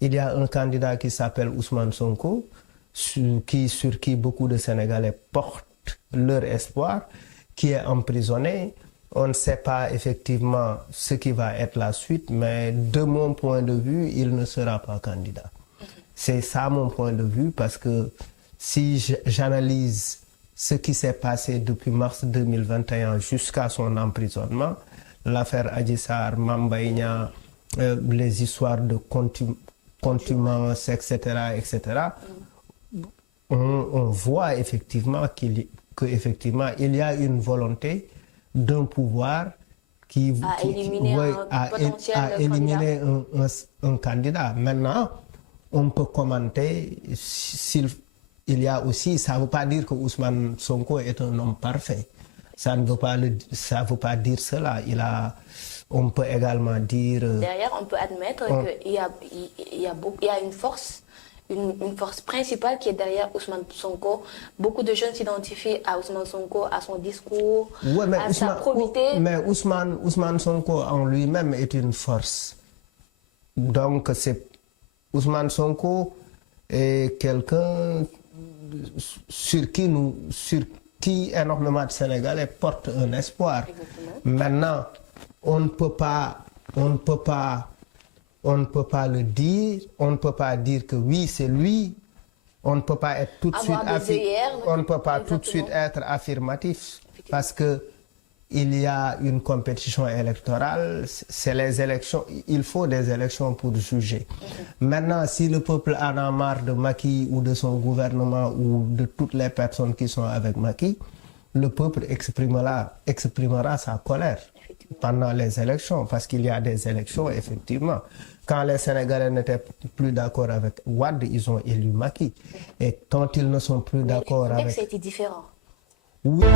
Il y a un candidat qui s'appelle Ousmane Sonko, sur qui beaucoup de Sénégalais portent leur espoir, qui est emprisonné. On ne sait pas effectivement ce qui va être la suite, mais de mon point de vue, il ne sera pas candidat. C'est ça mon point de vue, parce que si j'analyse ce qui s'est passé depuis mars 2021 jusqu'à son emprisonnement, l'affaire Adji Sarr, Mame Mbaye Niang, les histoires de contumace, etc., on voit effectivement qu'il y a une volonté d'un pouvoir à éliminer un candidat. Maintenant, on peut commenter s'il y a aussi, ça ne veut pas dire que Ousmane Sonko est un homme parfait. Ça ne veut veut pas dire cela. On peut également dire... Derrière, on peut admettre qu'il y a une force. Une force principale qui est derrière Ousmane Sonko. Beaucoup de jeunes s'identifient à Ousmane Sonko, à son discours, à sa probité. Mais Ousmane Sonko en lui-même est une force. Donc, Ousmane Sonko est quelqu'un sur qui énormément de Sénégalais portent un espoir. Exactement. Maintenant, on ne peut pas le dire, on ne peut pas dire que oui, c'est lui. On ne peut pas être tout de suite être affirmatif, parce que il y a une compétition électorale, c'est les élections, il faut des élections pour juger. Maintenant, si le peuple en a marre de Macky ou de son gouvernement ou de toutes les personnes qui sont avec Macky, le peuple exprimera sa colère pendant les élections, parce qu'il y a des élections, effectivement. Quand les Sénégalais n'étaient plus d'accord avec Wade, ils ont élu Macky. Et quand ils ne sont plus d'accord avec... Le contexte a été différent. Oui.